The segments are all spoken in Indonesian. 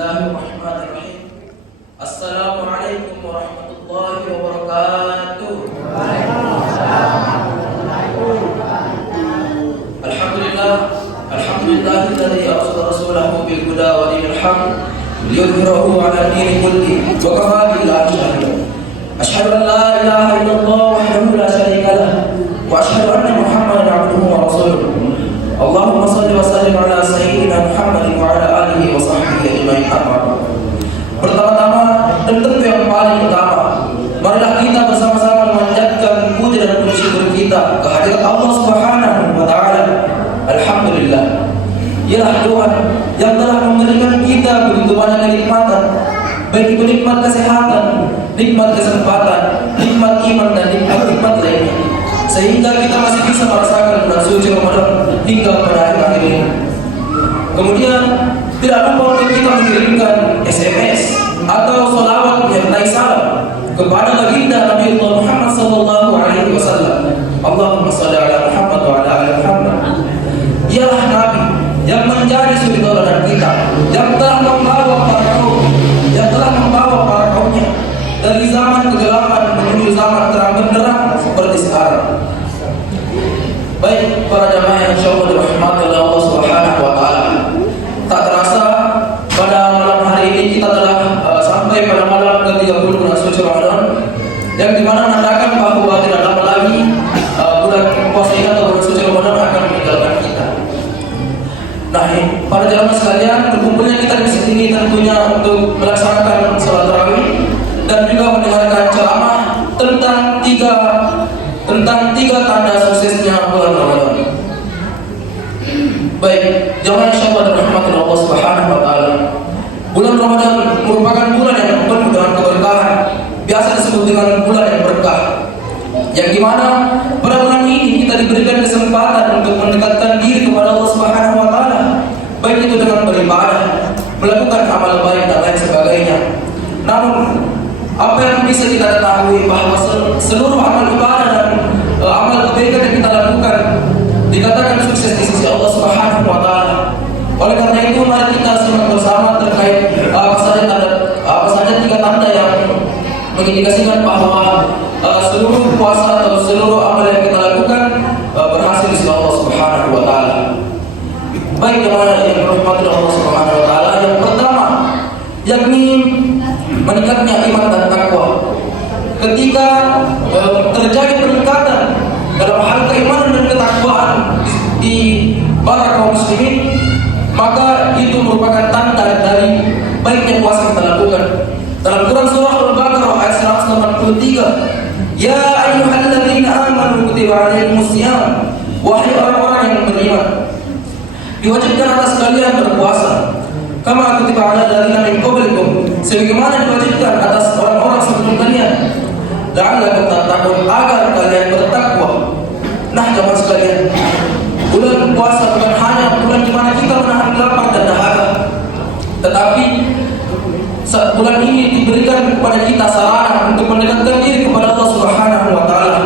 Bismillahirrahmanirrahim. Assalamualaikum warahmatullahi wabarakatuh. Alhamdulillah, alhamdulillahilladzi arsala rasulahu bil huda wa dinil haqq liyudhhirahu 'ala dini kulli wa kafa billahi shahida. Asyhadu an la ilaha illallah wahdahu la syarika lah wa asyhadu anna Muhammadan 'abduhu wa rasuluh. Allahumma shalli wa sallim ala sayyidina Muhammadin wa ala alihi wa sahbihi ajma'in. Pertama-tama dan tentu yang paling utama, marilah kita bersama-sama memanjatkan puji dan puji syukur kita kehadirat Allah Subhanahu wa taala. Alhamdulillah. Ialah Tuhan yang telah memberikan kita begitu banyak kenikmatan, baik itu nikmat kesehatan, nikmat kesempatan, nikmat iman dan nikmat lainnya, sehingga kita masih bisa merasakan bulan suci Ramadan hingga pada akhir ini. Kemudian tidak lupa untuk kita mengirimkan SMS atau salawat menyertai salam kepada baginda Nabi Muhammad sallallahu alaihi wasallam. Allahumma shalli ala Muhammad wa ala ali Muhammad. Ialah Nabi yang menjadi suri tauladan kita, yang telah membawa para kaumnya dari zaman kegelapan menuju zaman terang benderang seperti sekarang. Baik para jamaah yang insyaallah dirahmati oleh Allah Subhanahu wa taala. Tak terasa pada malam hari ini kita telah sampai pada malam ke-30 bulan suci Ramadan, yang dimana menandakan bahwa tidak lama lagi bulan puasa ini atau bulan suci Ramadan akan meninggalkan kita. Nah, para jamaah sekalian, berkumpulnya kita di sini tentunya untuk melaksanakan salat tarawih dan juga mendengarkan ceramah tentang tiga tanda suksesnya bulan Ramadan. Baik, jamaah insyaallah dirahmati Allah Subhanahu wa taala. Bulan Ramadan merupakan bulan yang penuh dengan keberkahan, biasa disebut dengan bulan yang berkah. Yang dimana pada bulan ini kita diberikan kesempatan untuk mendekatkan diri kepada Allah Subhanahu wa taala, baik itu dengan beribadah, melakukan amal baik dan lain sebagainya. Namun apa yang bisa kita ketahui bahwa seluruh amal ibadah dan amal kebaikan yang kita lakukan dikatakan sukses di sisi Allah Subhanahu wa taala. Oleh karena itu mari kita simak bersama terkait apa saja tiga tanda yang mengindikasikan bahwa seluruh puasa atau seluruh amal yang kita lakukan berhasil di sisi Allah Subhanahu wa taala. Baik jemaah yang dirahmati Allah Subhanahu wa taala, yang pertama yakni meningkatnya iman dan takwa. Ketika terjadi peningkatan dalam hal keimanan dan ketakwaan di para kaum muslimin, maka itu merupakan tanda dari baiknya puasa yang kita lakukan. Dalam Quran surah Al-Baqarah ayat 183, ya ayyuhalladzina amanu kutiba alaikumusiyam, wahai orang-orang yang beriman, diwajibkan atas kalian berpuasa, kama kutiba ala ladzina min qablikum, sebagaimana diwajibkan atas orang-orang sebelum kalian, la'allakum tattaqun, agar kalian bertakwa. Nah, jemaah sekalian, bulan puasa bukan hanya bulan di mana kita menahan lapar dan dahaga, tetapi saat bulan ini diberikan kepada kita sarana untuk mendekatkan diri kepada Allah Subhanahu wa taala.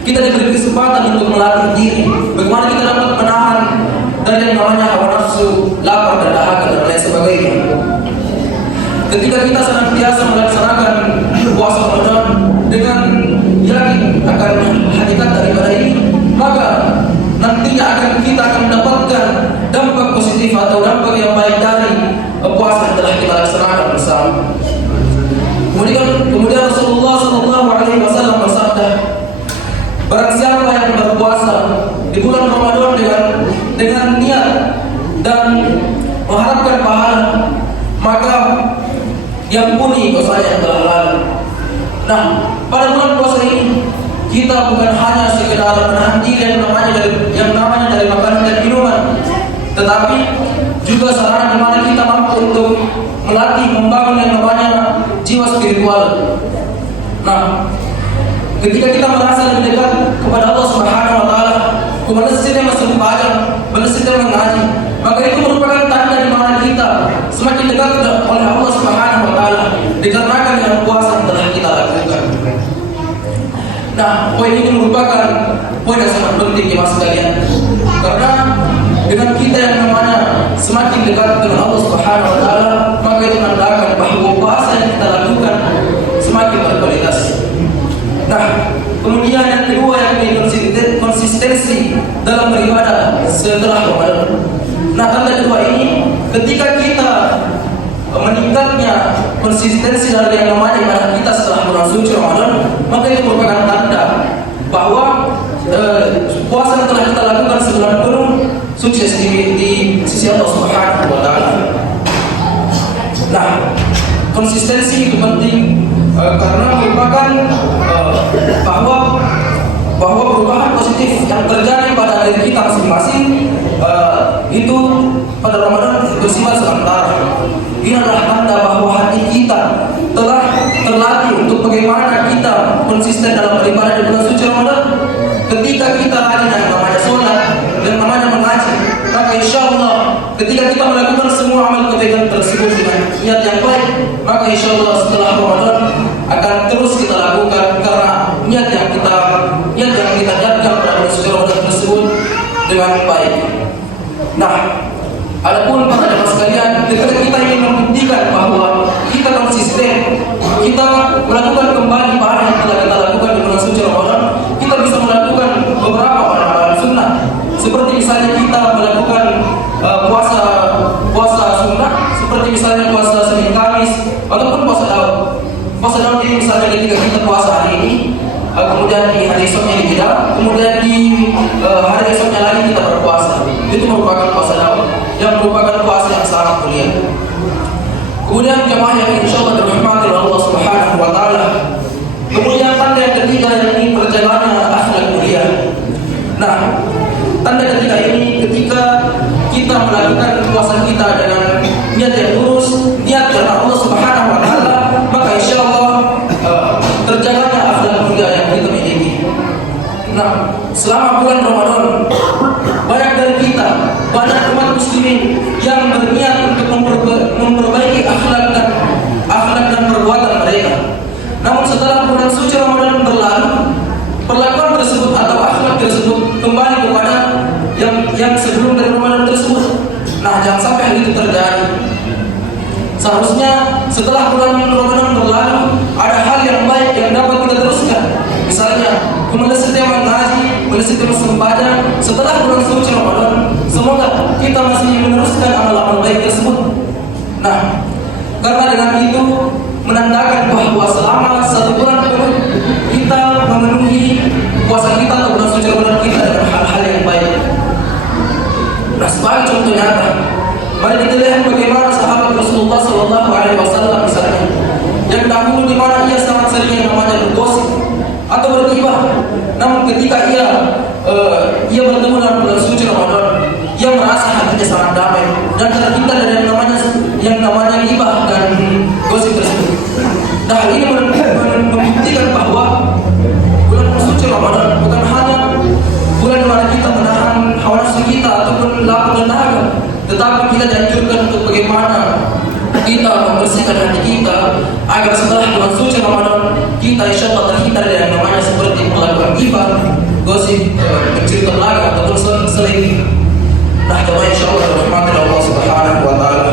Kita diberi kesempatan untuk melatih diri bagaimana kita dapat menahan dari yang namanya hawa nafsu, lapar dan dahaga dan lain sebagainya. Ketika kita senantiasa melaksanakan puasa Ramadan dengan yakin akan hakikat daripada ini, maka nantinya kita akan mendapatkan dampak positif atau dampak yang baik dari puasa yang telah kita laksanakan bersama. Kemudian Rasulullah sallallahu alaihi wasallam bersabda, barang siapa yang berpuasa di bulan Ramadan dengan niat dan mengharapkan pahala, maka diampuni dosanya yang telah lalu. Nah, pada bulan puasa ini kita bukan hanya sekedar menahan diri yang namanya dari makanan dan minuman, tetapi juga sarana di mana kita mampu untuk melatih, membangun yang namanya jiwa spiritual. Nah, ketika kita merasa lebih dekat kepada Allah Subhanahu wa taala, kemudian kita masih membaca, kita mengaji, maka itu merupakan tanda di mana kita semakin dekat oleh Allah Subhanahu wa taala dikarenakan dengan puasa yang telah kita lakukan. Nah, poin ini merupakan poin yang sangat penting ya mas sekalian, karena dengan kita yang namanya semakin dekat dengan Allah Subhanahu wa taala, dalam beribadah setelah Ramadan. Nah, tanda kedua ini, ketika kita meningkatnya konsistensi dari yang namanya ibadah kita setelah bulan suci Ramadan, maka itu merupakan tanda bahwa puasa yang telah kita lakukan sebulan penuh sukses di sisi Allah Subhanahu wa Ta'ala. Nah, konsistensi itu penting karena merupakan bahwa perubahan positif yang terjadi pada diri kita masing-masing itu pada Ramadan bersifat sementara. Ini adalah tanda bahwa hati kita telah terlatih untuk bagaimana kita konsisten dalam beribadah di bulan suci Ramadan. Ketika kita rajin yang namanya sholat dan namanya mengaji, maka insya Allah ketika kita melakukan semua amal kebaikan tersebut dengan niat yang baik, maka insya Allah setelah Ramadan akan terus kita lakukan karena niat yang kita jadikan pada bulan suci Ramadan tersebut dengan baik. Nah, adapun para jemaah sekalian, ketika kita ingin membuktikan bahwa kita konsisten, kita melakukan kembali ibadah yang telah kita lakukan di bulan suci Ramadan, kita bisa melakukan beberapa amalan sunnah. Seperti misalnya kita melakukan puasa sunnah, seperti misalnya puasa Senin Kamis ataupun puasa Daud. Puasa Daud ini misalnya ketika kita puasa hari ini, kemudian di hari esoknya tidak, kemudian di hari esoknya lagi kita berpuasa. Itu merupakan puasa Daud, yang merupakan puasa yang sangat mulia. Kemudian jemaah yang insyaallah dirahmati oleh Allah Subhanahu wa Ta'ala. Kemudian tanda yang ketiga ini perjalanan akhlak mulia. Nah, tanda ketiga ini ketika kita melakukan puasa kita dengan niat yang lurus, niat karena Allah Subhanahu wa Ta'ala, maka insyaallah terjaganya akhlak mulia yang kita miliki. Nah, selama bulan Ramadan banyak dari kita, banyak umat muslimin yang berniat untuk memperbaiki akhlak dan perbuatan mereka. Namun setelah bulan suci Ramadan berlalu, perlakuan tersebut atau akhlak tersebut kembali kepada yang sebelum dari Ramadan tersebut. Nah, jangan sampai hal itu terjadi. Seharusnya setelah bulan Ramadan berlalu, ada hal yang baik yang dapat kita teruskan. Misalnya, kembali setiap mengaji, kembali setiap sembahyang setelah bulan suci Ramadan. Semoga kita masih meneruskan amal-amal baik tersebut. Nah, karena dengan itu menandakan bahwa selama 1 bulan penuh kita memenuhi puasa kita atau bulan suci Ramadan kita dengan hal-hal yang baik. Nah, sebagai contoh nyata, mari kita lihat bagaimana sahabat Rasulullah SAW misalnya, yang dahulu di mana ia sangat sering yang namanya bergosip atau bergibah. Namun ketika ia bertemu dalam bulan suci Ramadan, ia merasa hatinya sangat damai dan terhindar dari yang namanya gibah dan gosip tersebut. Nah, ini membuktikan bahwa bulan suci Ramadan bukan hanya bulan di mana kita menahan hawa nafsu kita ataupun lapar dan dahaga, tetapi kita dianjurkan untuk bagaimana kita membersihkan hati kita agar setelah bulan suci Ramadan kita insyaallah terhindar dari yang namanya seperti melakukan gibah, gosip, menceritakan laga ataupun selingkuh. Nah, jemaah insyaallah dirahmati Allah Subhanahu wa Ta'ala.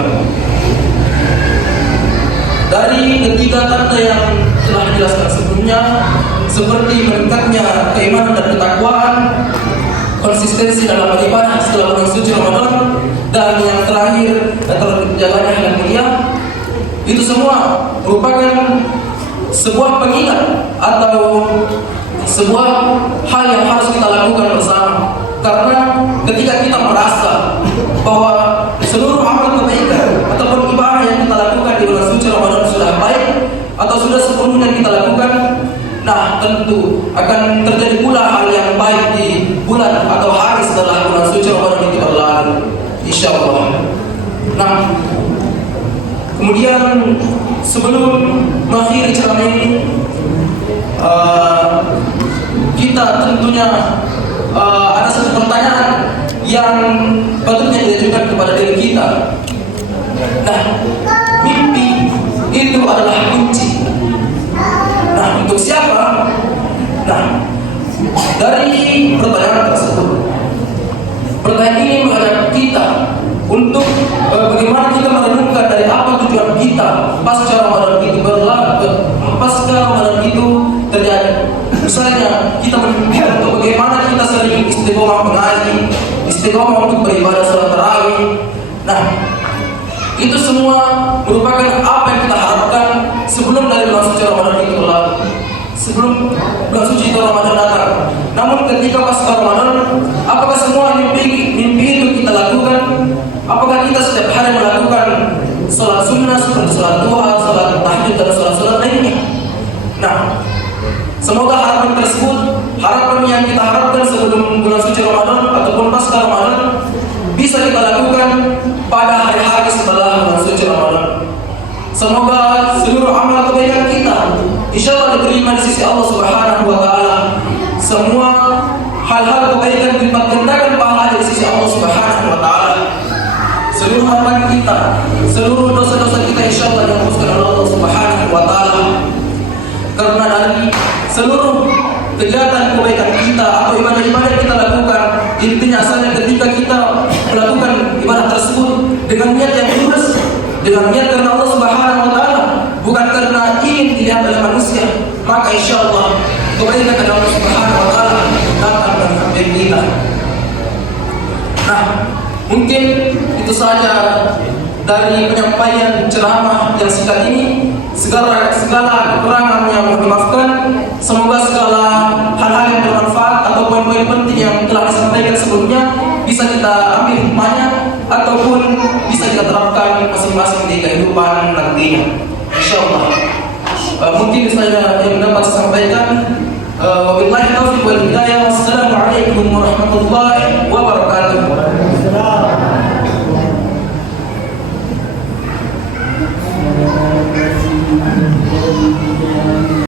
Dari ketiga tanda yang telah dijelaskan sebelumnya, seperti meningkatnya keimanan dan ketakwaan, konsistensi dalam beribadah setelah bulan suci Ramadan, dan yang terakhir terjaganya akhlak mulia, itu semua merupakan sebuah pengingat atau sebuah hal yang harus kita lakukan bersama. Karena ketika kita merasa bahwa seluruh amal kebaikan ataupun ibadah yang kita lakukan di bulan suci Ramadan sudah baik atau sudah sepenuhnya kita lakukan, nah tentu akan terjadi pula hal yang baik di bulan atau hari setelah bulan suci Ramadan itu berlalu, insyaallah. Nah, kemudian sebelum mengakhiri ceramah ini, kita tentunya ada satu pertanyaan yang patutnya diajukan kepada diri kita. Nah, mimpi itu adalah kunci. Nah, untuk siapa? Nah, dari pertanyaan tersebut, pertanyaan ini mengajak kita untuk bagaimana kita merenungkan dari apa tujuan kita pasca Ramadan itu terjadi. Misalnya kita memikirkan untuk bagaimana kita sering istiqomah mengaji, istiqomah untuk beribadah salat tarawih. Nah, itu semua merupakan apa yang kita harapkan sebelum dari bulan suci Ramadan itu berlalu, sebelum bulan suci itu Ramadan datang. Namun ketika pasca Ramadan, apakah semua mimpi itu kita lakukan? Apakah kita setiap hari melakukan sholat sunnah seperti sholat duha, sholat tahajud dan sholat lainnya? Nah, semoga harapan tersebut, harapan yang kita harapkan sebelum bulan suci Ramadan ataupun pasca Ramadan, bisa kita lakukan pada hari-hari setelah bulan suci Ramadan. Semoga seluruh amal kebaikan kita insya Allah diterima di sisi Allah Subhanahu wa Ta'ala. Semua hal-hal kebaikan dilipat gandakan pahala di sisi Allah Subhanahu wa Ta'ala. Seluruh harapan kita, seluruh dosa-dosa kita insya Allah dihapuskan oleh Allah Subhanahu wa Ta'ala. Karena dari seluruh kegiatan kebaikan kita atau ibadah-ibadah yang kita lakukan, intinya asalnya ketika kita melakukan ibadah tersebut dengan niat yang lurus, dengan niat karena Allah Subhanahu wa Ta'ala, bukan karena ingin dilihat oleh manusia, maka insya Allah kebaikan dari Allah Subhanahu wa Ta'ala datang menghampiri kita. Nah, mungkin itu saja dari penyampaian ceramah yang singkat ini. Segala kekurangan yang dimaafkan. Semoga segala hal-hal yang bermanfaat atau poin-poin penting yang telah disampaikan sebelumnya bisa kita ambil hikmahnya ataupun bisa kita terapkan masing-masing di kehidupan nantinya, insyaallah. Mungkin saya yang dapat sampaikan. Wabillahi taufiq wal hidayah. Wassalamualaikum warahmatullahi wabarakatuh.